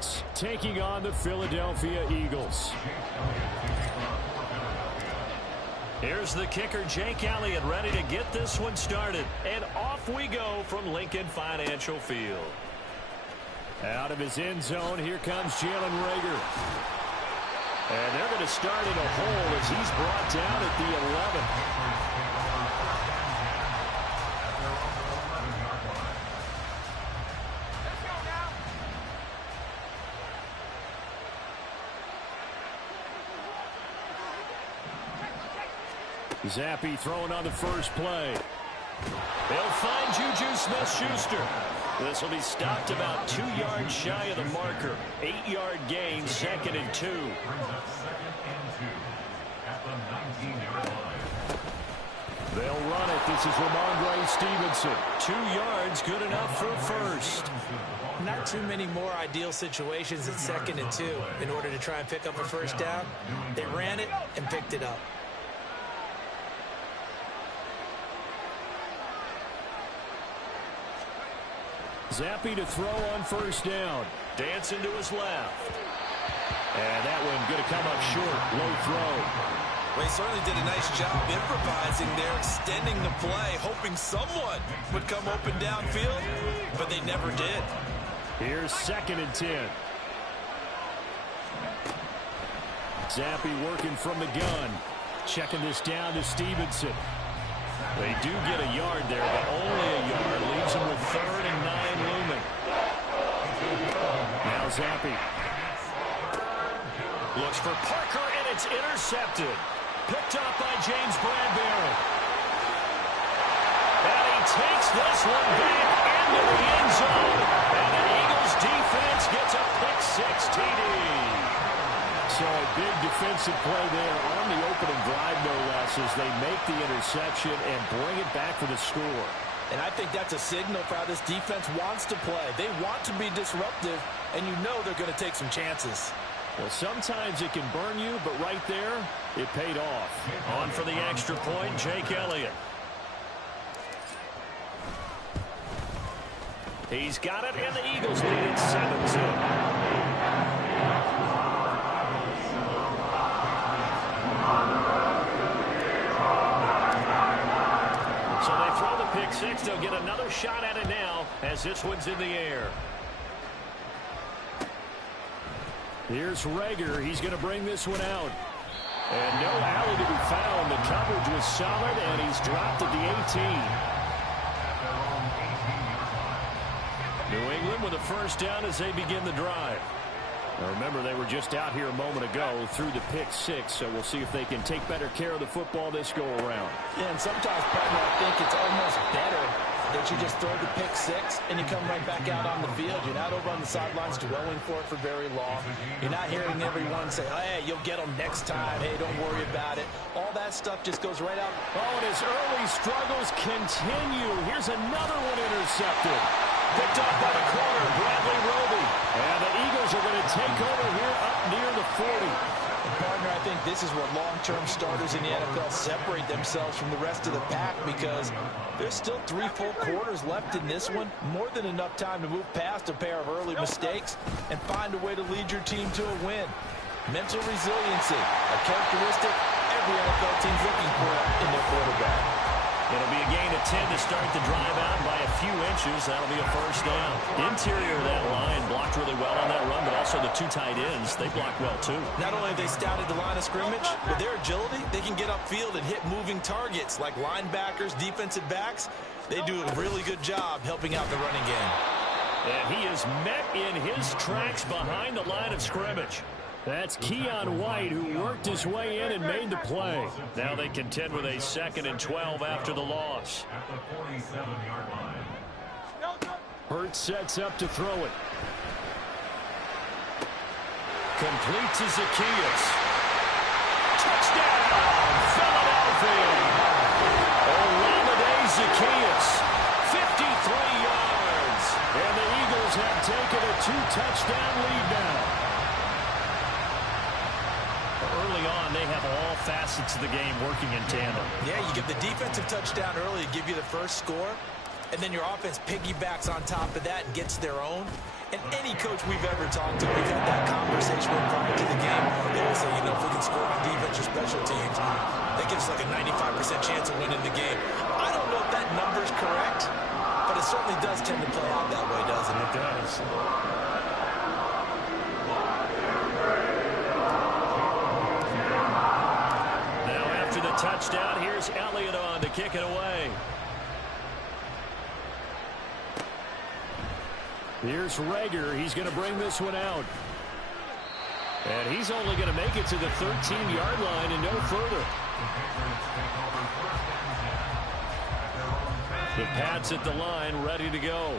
Patriots taking on the Philadelphia Eagles. Here's the kicker, Jake Elliott, ready to get this one started. And off we go from Lincoln Financial Field. Out of his end zone, here comes Jalen Reagor. And they're going to start in a hole as he's brought down at the 11. Zappi throwing on the first play. They'll find Juju Smith-Schuster. This will be stopped about 2 yards shy of the marker. 8-yard gain, 2nd and 2. They'll run it. This is Ramondre Stevenson. 2 yards, good enough for first. Not too many more ideal situations at 2nd and 2 in order to try and pick up a first down. They ran it and picked it up. Zappi to throw on first down. Dancing to his left. And that one going to come up short. Low throw. Well, he certainly did a nice job improvising there, extending the play, hoping someone would come open downfield, but they never did. Here's 2nd and 10. Zappi working from the gun. Checking this down to Stevenson. They do get a yard there, but only a yard. Leaves them with 3rd and 9 looming. Now Zappi. Looks for Parker, and it's intercepted. Picked up by James Bradbury. And he takes this one back into the end zone. And the Eagles defense gets a pick-6 TD. So a big defensive play there on the opening drive, no less, as they make the interception and bring it back for the score. And I think that's a signal for how this defense wants to play. They want to be disruptive, and you know they're going to take some chances. Well, sometimes it can burn you, but right there, it paid off. On for the extra point, Jake Elliott. He's got it, and the Eagles lead it 7-2. So they throw the pick-6. They'll get another shot at it now as this one's in the air. Here's Reagor. He's going to bring this one out. And no alley to be found. The coverage was solid, and he's dropped at the 18. New England with a first down as they begin the drive. Now remember, they were just out here a moment ago through the pick-6, so we'll see if they can take better care of the football this go-around. Yeah, and sometimes, partner, I think it's almost better that you just throw the pick-6 and you come right back out on the field. You're not over on the sidelines dwelling for it for very long. You're not hearing everyone say, hey, you'll get them next time. Hey, don't worry about it. All that stuff just goes right out. Oh, and his early struggles continue. Here's another one intercepted. Picked up by the corner, Bradley Roby. And the Eagles are going to take over here up near the 40. And partner, I think this is what long-term starters in the NFL separate themselves from the rest of the pack, because there's still 3 full quarters left in this one. More than enough time to move past a pair of early mistakes and find a way to lead your team to a win. Mental resiliency, a characteristic every NFL team's looking for in their quarterback. It'll be a gain of 10 to start the drive out by a few inches. That'll be a first down. Interior of that line blocked really well on that run, but also the 2 tight ends, they blocked well too. Not only have they scouted the line of scrimmage, with their agility, they can get upfield and hit moving targets like linebackers, defensive backs. They do a really good job helping out the running game. And he is met in his tracks behind the line of scrimmage. That's Keon White, who worked his way in and made the play. Now they contend with a 2nd and 12 after the loss. Hurts sets up to throw it. Complete to Zacchaeus. Touchdown, Philadelphia. Olamide Zacchaeus, 53 yards. And the Eagles have taken a 2-touchdown lead now. Early on, they have all facets of the game working in tandem. Yeah, you get the defensive touchdown early to give you the first score, and then your offense piggybacks on top of that and gets their own. And any coach we've ever talked to, we've had that conversation with prior to the game. They always say, you know, if we can score on defense or special teams, that gives us like a 95% chance of winning the game. I don't know if that number's correct, but it certainly does tend to play out that way, doesn't it? It does. Now after the touchdown, here's Elliott on to kick it away. Here's Rager. He's going to bring this one out. And he's only going to make it to the 13-yard line and no further. The Pats at the line, ready to go.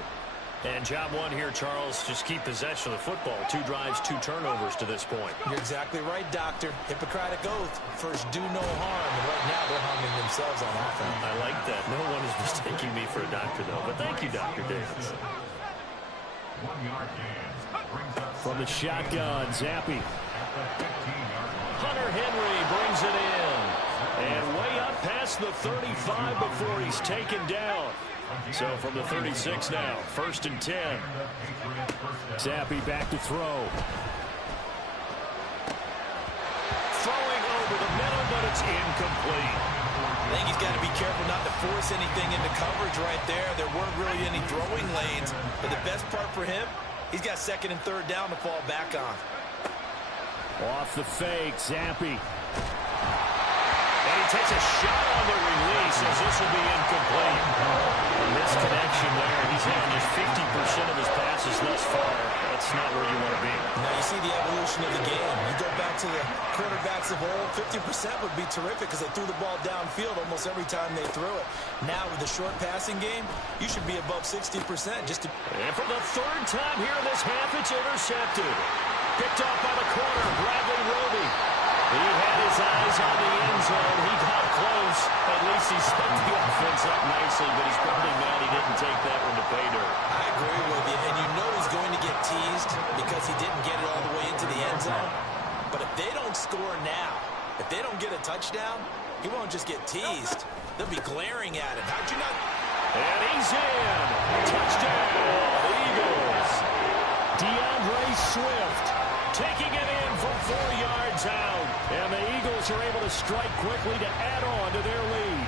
And job one here, Charles, just keep possession of the football. 2 drives, 2 turnovers to this point. You're exactly right, Doctor. Hippocratic oath. First, do no harm. And right now, they're harming themselves on offense. I like that. No one is mistaking me for a doctor, though. But thank you, Dr. Davis. From the shotgun, Zappi. Hunter Henry brings it in. And way up past the 35 before he's taken down. So from the 36 now, 1st and 10. Zappi back to throw. Throwing over the middle, but it's incomplete. I think he's got to be careful not to force anything into coverage right there. There weren't really any throwing lanes. But the best part for him, he's got 2nd and 3rd down to fall back on. Off the fake, Zappi. And he takes a shot on the release as this will be incomplete. A misconnection there. He's had just 50% of his passes thus far. That's not where you want to be. Now you see the evolution of the game. You go back to the quarterbacks of old, 50% would be terrific because they threw the ball downfield almost every time they threw it. Now with the short passing game, you should be above 60% just to... And for the 3rd time here in this half, it's intercepted. Picked off by the corner, Bradley Roby. He had his eyes on the end zone. He got close. At least he set the offense up nicely, but he's probably mad he didn't take that one to pay dirt. I agree with you, and you know he's going to get teased because he didn't get it all the way into the end zone. But if they don't score now, if they don't get a touchdown, he won't just get teased. They'll be glaring at him. How'd you not... And he's in. Touchdown, Eagles. DeAndre Swift Taking it in from 4 yards out. And the Eagles are able to strike quickly to add on to their lead.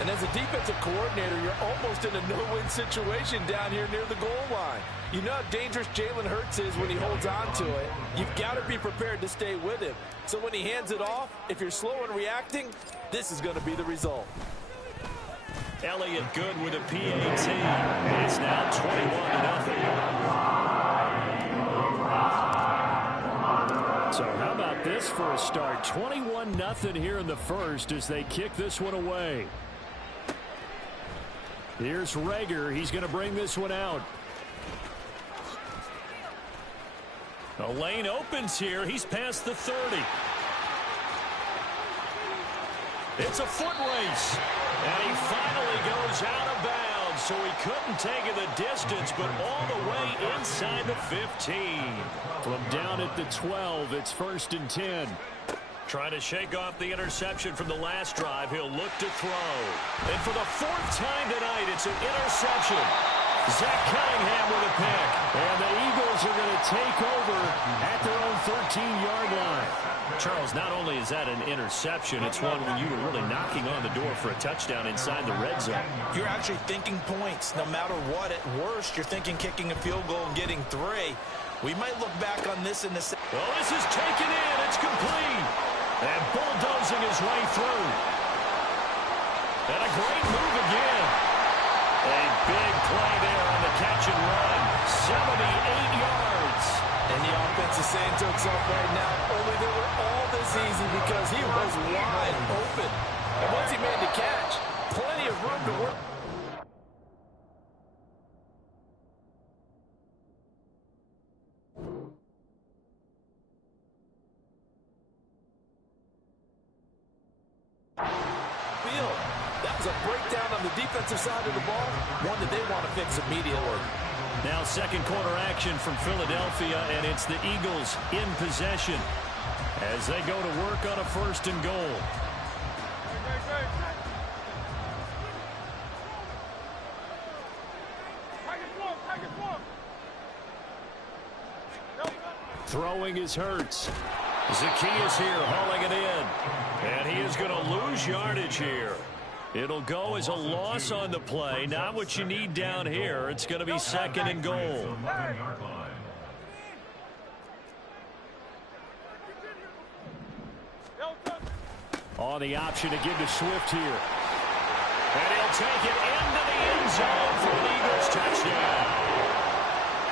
And as a defensive coordinator, you're almost in a no-win situation down here near the goal line. You know how dangerous Jalen Hurts is when he holds on to it. You've got to be prepared to stay with him. So when he hands it off, if you're slow in reacting, this is going to be the result. Elliott good with a PAT. It's now 21-0. So how about this for a start? 21-0 here in the first as they kick this one away. Here's Rager. He's going to bring this one out. The lane opens here. He's past the 30. It's a foot race. And he finally goes out of bounds. So he couldn't take it the distance, but all the way inside the 15. From down at the 12, it's 1st and 10. Trying to shake off the interception from the last drive. He'll look to throw. And for the 4th time tonight, it's an interception. Zach Cunningham with a pick. And the Eagles are going to take over at their own 13-yard line. Charles, not only is that an interception, it's one when you were really knocking on the door for a touchdown inside the red zone. You're actually thinking points. No matter what, at worst, you're thinking kicking a field goal and getting 3. We might look back on this in the... Well, this is taken in. It's complete. And bulldozing his way through. And a great move again. A big play there on the catch and run. 78 yards. And the offense is saying to itself right now, only they were all this easy because he was wide open. And once he made the catch, plenty of room to work. That was a breakdown on the defensive side of the ball, one that they want to fix immediately. Now second quarter action from Philadelphia, and it's the Eagles in possession as they go to work on a 1st and goal. Throwing is Hurts. Zacchaeus here hauling it in. And he is going to lose yardage here. It'll go as a loss on the play. Not what you need down here. It's going to be 2nd and goal. On the option to give to Swift here. And he'll take it into the end zone for an Eagles touchdown.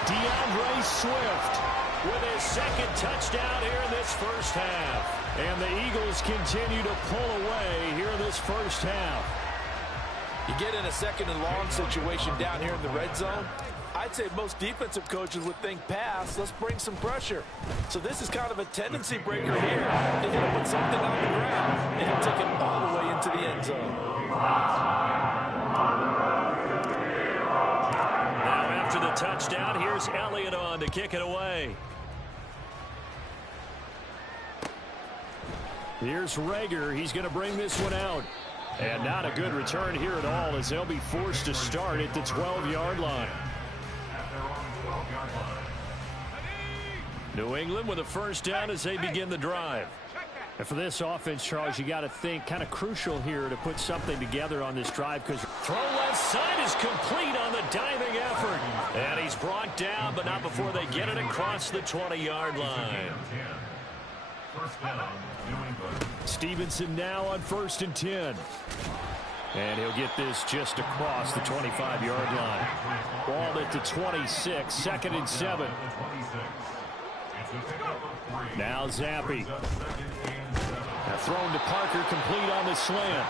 DeAndre Swift with his 2nd touchdown here in this first half. And the Eagles continue to pull away here in this first half. You get in a 2nd and long situation down here in the red zone. I'd say most defensive coaches would think pass, let's bring some pressure. So this is kind of a tendency breaker here to hit him with something on the ground, and he'll take it all the way into the end zone. Now after the touchdown, here's Elliott on to kick it away. Here's Rager. He's going to bring this one out. And not a good return here at all, as they'll be forced to start at the 12-yard line. New England with a first down as they begin the drive. And for this offense, Charles, you got to think kind of crucial here to put something together on this drive, because throw left side is complete on the diving effort. And he's brought down, but not before they get it across the 20-yard line. Stevenson now on 1st and 10. And he'll get this just across the 25-yard line. Ball at the 26, 2nd and 7. Now Zappi. Now thrown to Parker, complete on the slant.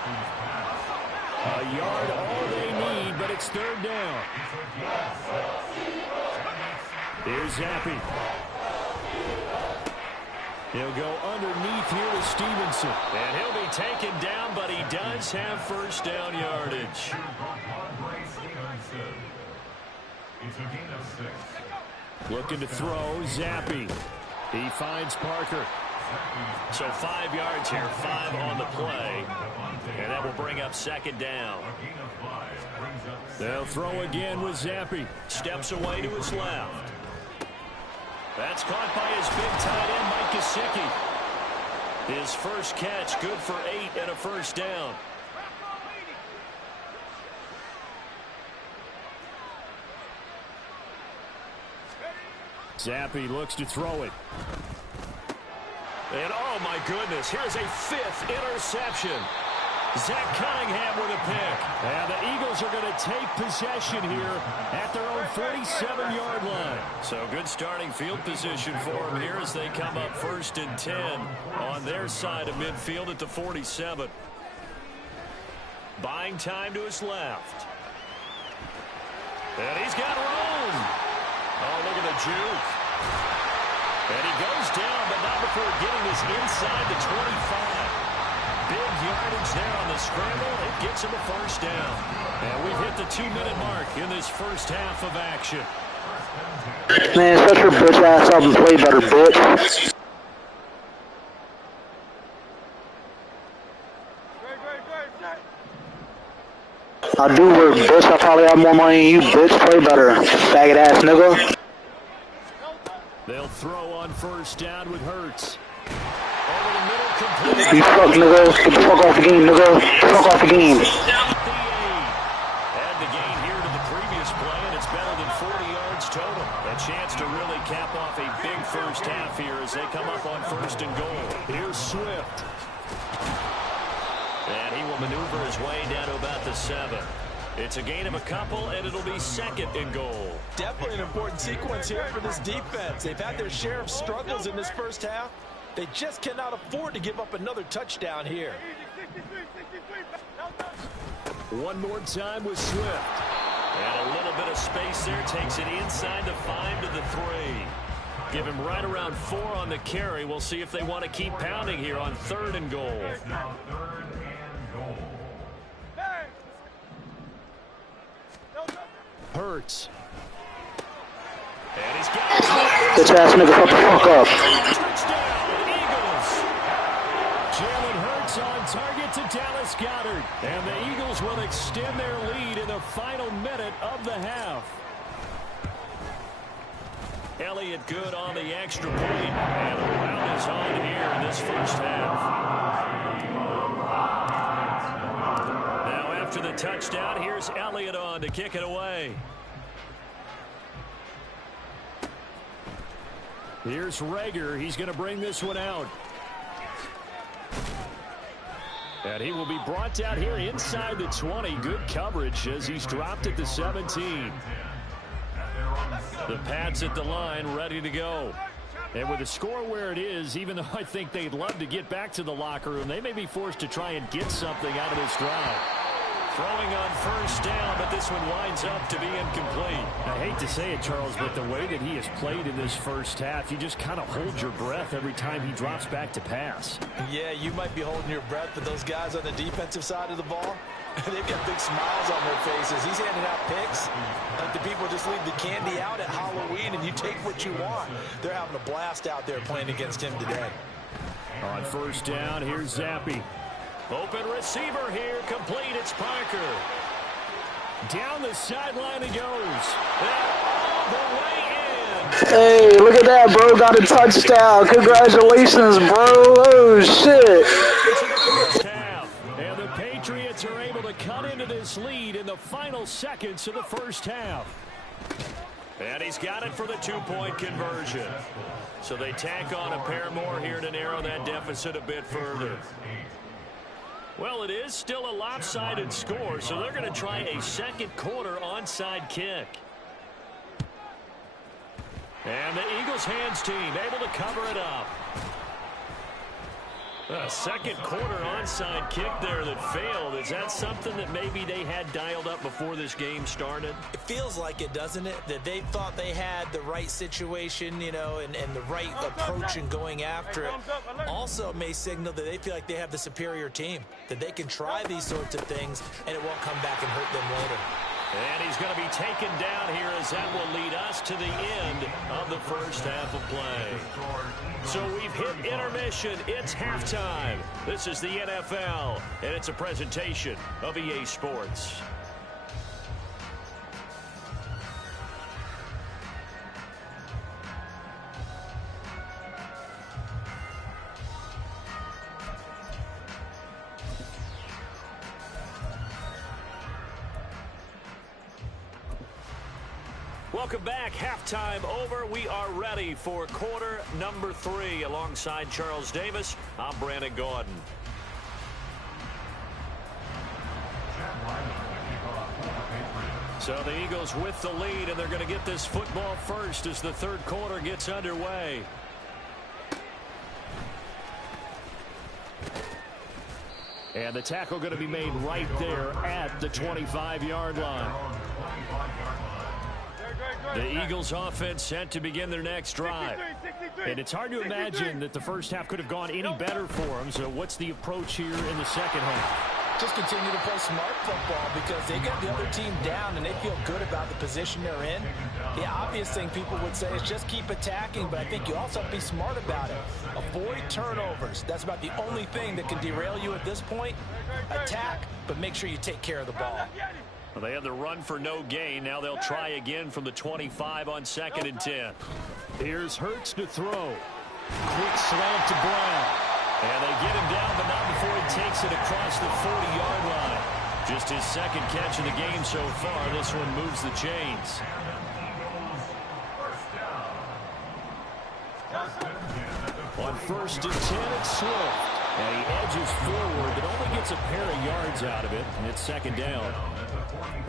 A yard all they need, but it's 3rd down. Here's Zappi. He'll go underneath here to Stevenson. And he'll be taken down, but he does have first down yardage. Looking to throw, Zappi. He finds Parker. So 5 yards here, 5 on the play. And that will bring up 2nd down. They'll throw again with Zappi. Steps away to his left. That's caught by his big tight end, Mike Gesicki. His first catch, good for 8 and a first down. Zappi looks to throw it. And oh my goodness, here's a 5th interception. Zach Cunningham with a pick. And the Eagles are going to take possession here at their own 47-yard line. So good starting field position for them here as they come up 1st and 10 on their side of midfield at the 47. Buying time to his left. And he's got room. Oh, look at the juke. And he goes down, but not before getting this inside the 25. Big yardage there on the scramble. It gets him a first down. And we've hit the 2-minute mark in this first half of action. Man, shut your bitch ass up and play better, bitch. I do work, bitch. I probably have more money than you, bitch. Play better, faggot ass nigga. They'll throw on first down with Hurts. Over the middle, complete. You fuck, nigga. Get the fuck off the game, nigga. Fuck off the game. Add the gain here to the previous play, and it's better than 40 yards total. A chance to really cap off a big first half here as they come up on 1st and goal. Here's Swift. And he will maneuver his way down to about the 7. It's a gain of a couple, and it'll be 2nd and goal. Definitely an important sequence here for this defense. They've had their share of struggles in this first half. They just cannot afford to give up another touchdown here. One more time with Swift. And a little bit of space there. Takes it inside the 5 to the 3. Give him right around 4 on the carry. We'll see if they want to keep pounding here on 3rd and goal. Hurts. And he's got it. Bitch ass nigga, fuck the fuck up. Touchdown, Eagles. Jalen Hurts on target to Dallas Goedert. And the Eagles will extend their lead in the final minute of the half. Elliott good on the extra point. And the round is on here in this first half. Now after the touchdown, here's Elliott on to kick it away. Here's Rager. He's going to bring this one out. And he will be brought down here inside the 20. Good coverage as he's dropped at the 17. The Pats at the line, ready to go. And with the score where it is, even though I think they'd love to get back to the locker room, they may be forced to try and get something out of this drive. Throwing on first down, but this one winds up to be incomplete. I hate to say it, Charles, but the way that he has played in this first half, you just kind of hold your breath every time he drops back to pass. Yeah, you might be holding your breath, but those guys on the defensive side of the ball, they've got big smiles on their faces. He's handing out picks like the people just leave the candy out at Halloween and you take what you want. They're having a blast out there playing against him today. On first down, here's Zappi. Open receiver here, complete. It's Parker. Down the sideline he goes. And all the way in. Hey, look at that, bro. Got a touchdown. Congratulations, bro. Oh, shit. First half. And the Patriots are able to cut into this lead in the final seconds of the first half. And he's got it for the two-point conversion. So they tack on a pair more here to narrow that deficit a bit further. Well, it is still a lopsided score, so they're going to try a second quarter onside kick. And the Eagles hands team able to cover it up. A second quarter onside kick there that failed. Is that something that maybe they had dialed up before this game started? It feels like it, doesn't it? That they thought they had the right situation, you know, and the right approach in going after it. Also may signal that they feel like they have the superior team, that they can try these sorts of things and it won't come back and hurt them later. And he's going to be taken down here as that will lead us to the end of the first half of play. So we've hit intermission. It's halftime. This is the NFL, and it's a presentation of EA Sports. Welcome back. Halftime over. We are ready for quarter number 3. Alongside Charles Davis, I'm Brandon Gordon. So the Eagles with the lead, and they're going to get this football first as the third quarter gets underway. And the tackle going to be made right there at the 25-yard line. The Eagles offense set to begin their next drive. And it's hard to imagine that the first half could have gone any better for them. So what's the approach here in the second half? Just continue to play smart football because they got the other team down and they feel good about the position they're in. The obvious thing people would say is just keep attacking, but I think you also have to be smart about it. Avoid turnovers. That's about the only thing that can derail you at this point. Attack, but make sure you take care of the ball. Well, they had the run for no gain. Now they'll try again from the 25 on 2nd and 10. Here's Hurts to throw. Quick slant to Brown. And they get him down, but not before he takes it across the 40-yard line. Just his second catch of the game so far. This one moves the chains. On 1st and 10, it's Swift. And he edges forward, but only gets a pair of yards out of it, and it's 2nd down.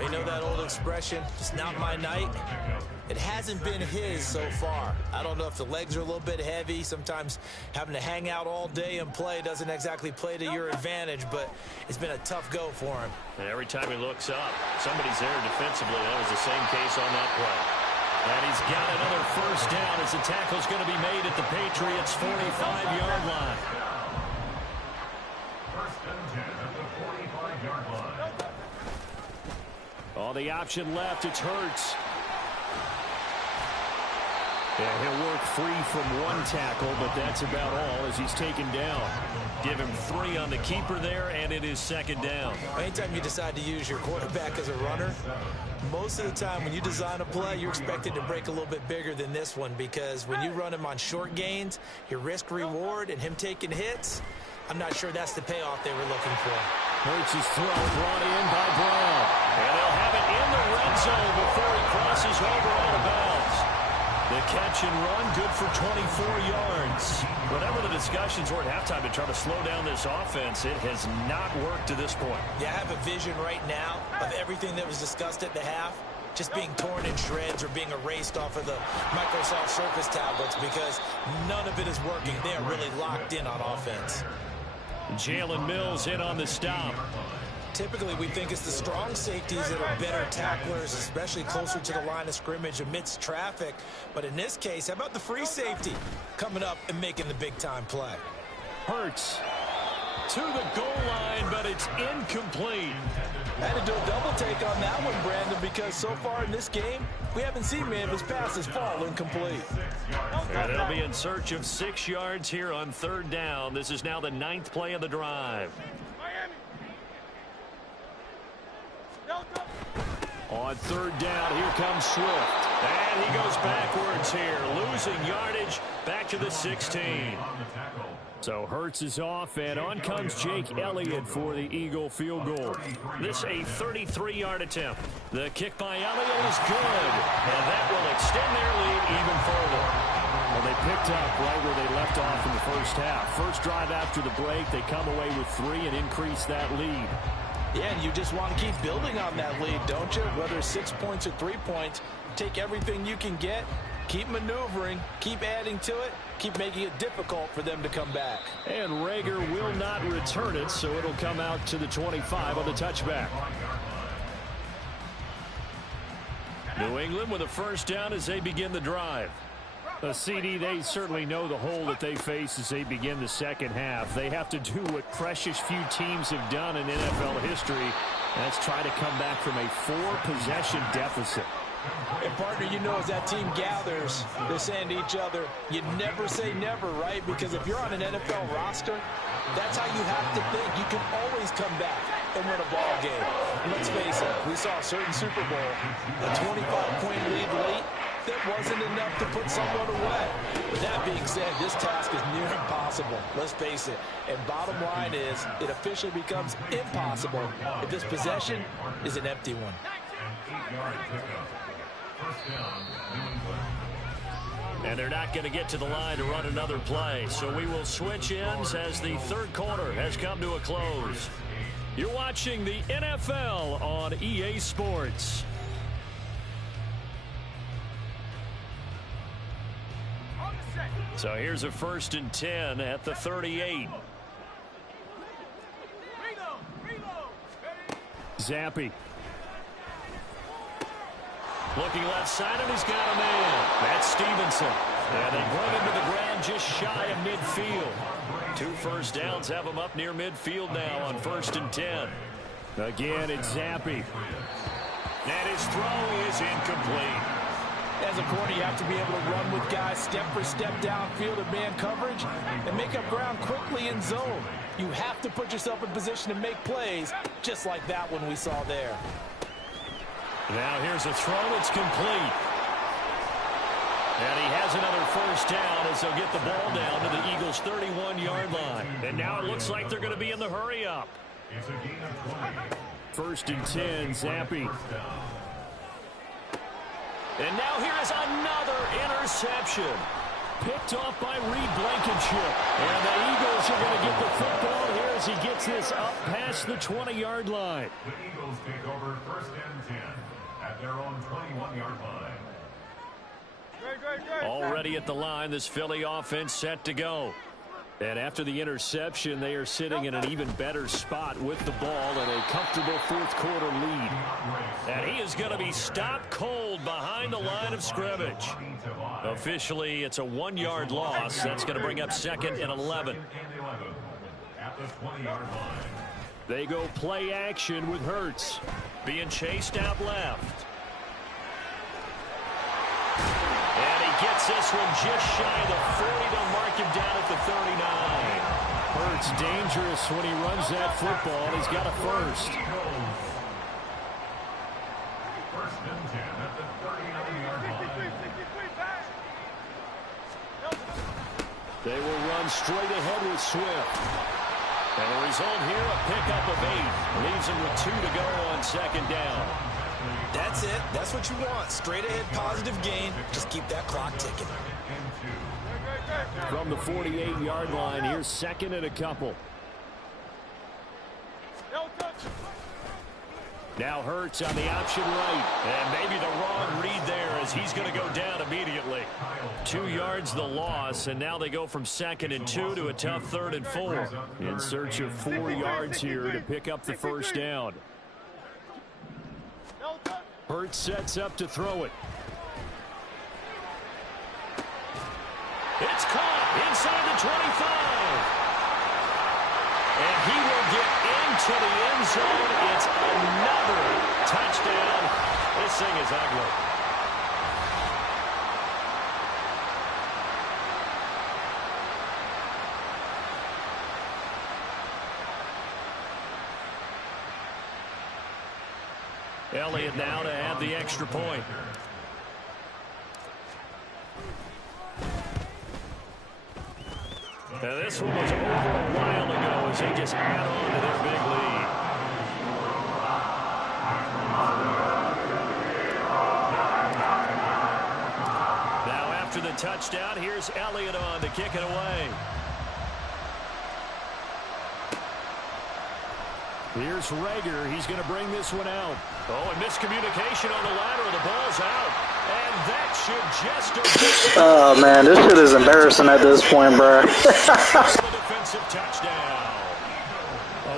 You know that old expression, it's not my night? It hasn't been his so far. I don't know if the legs are a little bit heavy. Sometimes having to hang out all day and play doesn't exactly play to your advantage, but it's been a tough go for him. And every time he looks up, somebody's there defensively. That was the same case on that play. And he's got another first down as the tackle's going to be made at the Patriots' 45-yard line. On the option left, it's Hurts. Yeah, he'll work free from one tackle, but that's about all as he's taken down. Give him 3 on the keeper there, and it is second down. Anytime you decide to use your quarterback as a runner, most of the time when you design a play, you're expected to break a little bit bigger than this one, because when you run him on short gains, your risk-reward and him taking hits, I'm not sure that's the payoff they were looking for. Hurts' throw brought in by Brown. And they'll have it in the red zone before he crosses over out of bounds. The catch and run, good for 24 yards. Whatever the discussions were at halftime to try to slow down this offense, it has not worked to this point. Yeah, I have a vision right now of everything that was discussed at the half just being torn in shreds or being erased off of the Microsoft Surface tablets, because none of it is working. They are really locked in on offense. Jalen Mills in on the stop. Typically, we think it's the strong safeties that are better tacklers, especially closer to the line of scrimmage amidst traffic. But in this case, how about the free safety coming up and making the big-time play? Hurts to the goal line, but it's incomplete. I had to do a double take on that one, Brandon, because so far in this game, we haven't seen many of his passes fall incomplete. And they'll be in search of 6 yards here on third down. This is now the 9th play of the drive. On third down, here comes Swift. And he goes backwards here, losing yardage back to the 16. So Hurts is off, and on comes Jake Elliott for the Eagle field goal. This a 33-yard attempt. The kick by Elliott is good, and that will extend their lead even further. Well, they picked up right where they left off in the first half. First drive after the break, they come away with 3 and increase that lead. Yeah, and you just want to keep building on that lead, don't you? Whether it's 6 points or 3 points, take everything you can get, keep maneuvering, keep adding to it, keep making it difficult for them to come back. And Rager will not return it, so it'll come out to the 25 on the touchback. New England with a first down as they begin the drive. CD, they certainly know the hole that they face as they begin the second half. They have to do what precious few teams have done in NFL history, and that's try to come back from a 4-possession deficit. And, partner, you know, as that team gathers, they're saying to each other, you never say never, right? Because if you're on an NFL roster, that's how you have to think. You can always come back and win a ball game. And let's face it, we saw a certain Super Bowl, a 25-point lead late, that wasn't enough to put someone away. With that being said, this task is near impossible. Let's face it. And bottom line is, it officially becomes impossible if this possession is an empty one. And they're not going to get to the line to run another play. So we will switch ends as the third quarter has come to a close. You're watching the NFL on EA Sports. So here's a 1st and 10 at the 38. Zappi. Looking left side, and he's got a man. That's Stevenson. And they bring him to the ground just shy of midfield. 2 first downs have him up near midfield now on 1st and 10. Again, it's Zappi. And his throw is incomplete. As a corner, you have to be able to run with guys step for step downfield in man coverage and make up ground quickly in zone. You have to put yourself in position to make plays, just like that one we saw there. Now here's a throw. It's complete. And he has another first down as they'll get the ball down to the Eagles' 31-yard line. And now it looks like they're going to be in the hurry-up. 1st and 10, Zappi. And now here is another interception. Picked off by Reed Blankenship. And the Eagles are going to get the football here as he gets this up past the 20-yard line. The Eagles take over 1st and 10 at their own 21-yard line. Already at the line, this Philly offense set to go. And after the interception, they are sitting in an even better spot with the ball and a comfortable 4th quarter lead. And he is going to be stopped cold behind the line of scrimmage. Officially, it's a 1-yard loss. That's going to bring up 2nd and 11. At the 20-yard line. They go play action with Hurts. Being chased out left. And he gets this one just shy of the 40. They'll mark him down at the 39. Hurts dangerous when he runs that football. He's got a first. First and 10 at the 39-yard line. They will run straight ahead with Swift. And the result here, a pickup of 8. Leaves him with 2 to go on second down. That's it. That's what you want. Straight ahead positive gain. Just keep that clock ticking. From the 48-yard line, here's second and a couple. Now Hurts on the option right. And maybe the wrong read there as he's going to go down immediately. 2 yards the loss, and now they go from 2nd and 2 to a tough 3rd and 4. In search of 4 yards here to pick up the first down. Hurts sets up to throw it. It's caught inside the 25. And he will get into the end zone. It's another touchdown. This thing is ugly. Elliott now to add the extra point. Now this one was over a while ago as they just add on to their big lead. Now after the touchdown, here's Elliott on to kick it away. Here's Rager. He's going to bring this one out. Oh, and miscommunication on the lateral. The ball's out. And that should just... Oh, man, this shit is embarrassing at this point, bro. defensive touchdown.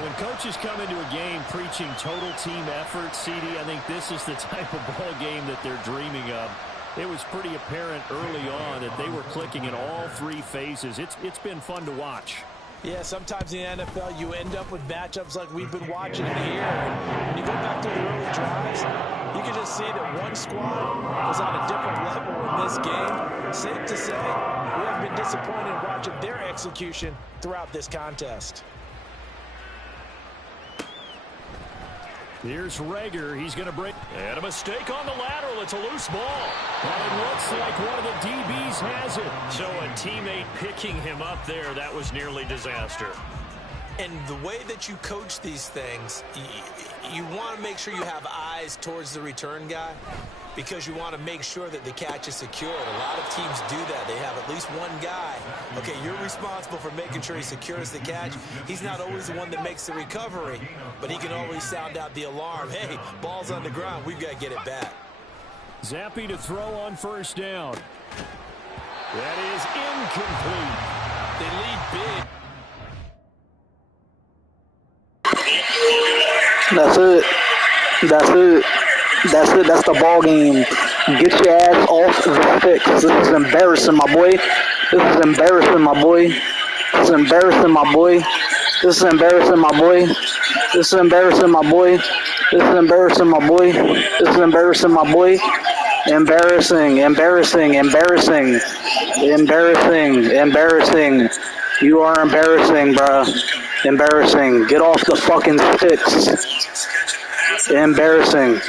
When coaches come into a game preaching total team effort, CD, I think this is the type of ball game that they're dreaming of. It was pretty apparent early on that they were clicking in all 3 phases. It's been fun to watch. Yeah, sometimes in the NFL, you end up with matchups like we've been watching here. When you go back to the early drives, you can just see that one squad was on a different level in this game. Safe to say, we have been disappointed watching their execution throughout this contest. Here's Rager. He's going to break. And a mistake on the lateral. It's a loose ball. And it looks like one of the DBs has it. So a teammate picking him up there, that was nearly disaster. And the way that you coach these things, you want to make sure you have eyes towards the return guy because you want to make sure that the catch is secured. A lot of teams do that. They have at least one guy. Okay, you're responsible for making sure he secures the catch. He's not always the one that makes the recovery, but he can always sound out the alarm. Hey, ball's on the ground. We've got to get it back. Zappy to throw on first down. That is incomplete. They lead big. That's it. That's it. That's it. That's the ball game. Get your ass off the sticks. This is embarrassing, my boy. This is embarrassing, my boy. This is embarrassing, my boy. This is embarrassing, my boy. This is embarrassing, my boy. This is embarrassing, my boy. This is embarrassing, my boy. Embarrassing, embarrassing, embarrassing, embarrassing, embarrassing. You are embarrassing, bruh. Embarrassing. Get off the fucking sticks. Embarrassing.